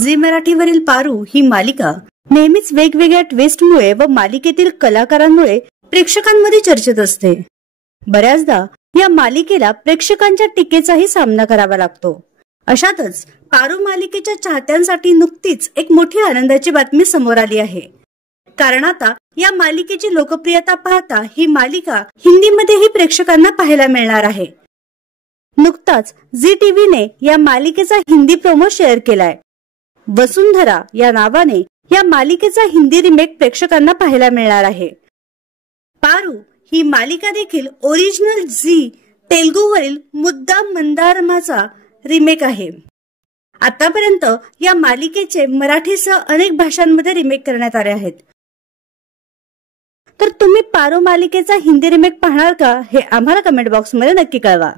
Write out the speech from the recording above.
Zee मराठीवरील Paru ही मालिका नेहमीच वेगवेगळ्या ट्विस्टमुळे व मालिकेतील कलाकारांमुळे प्रेक्षकांमध्ये चर्चेत असते। बऱ्याचदा या मालिकेला प्रेक्षकांच्या टीकेचाही सामना करावा लागतो। अशातच पारू मालिकेच्या चाहत्यांसाठी नुकतीच एक मोठी आनंदाची बातमी समोर आली आहे। कारण आता या मालिकेची लोकप्रियता पाहता ही मालिका हिंदीमध्येही प्रेक्षकांना पाहायला मिळणार आहे। नुकताच झी टीव्हीने या मालिकेचा हिंदी प्रोमो शेअर केलाय। वसुंधरा या नावाने या मालिकेचा हिंदी रिमेक प्रेक्षकांना पाहायला मिळणार आहे। पारू ही मालिका देखील ओरिजिनल झी तेलुगूवरील मुद्दाम मंदारमाचा रिमेक आहे। आतापर्यंत या मालिकेचे मराठीसह अनेक भाषांमध्ये रिमेक करण्यात आले आहेत। तर तुम्ही पारू मालिकेचा हिंदी रिमेक पाहणार का हे आम्हाला कमेंट बॉक्समध्ये नक्की कळवा।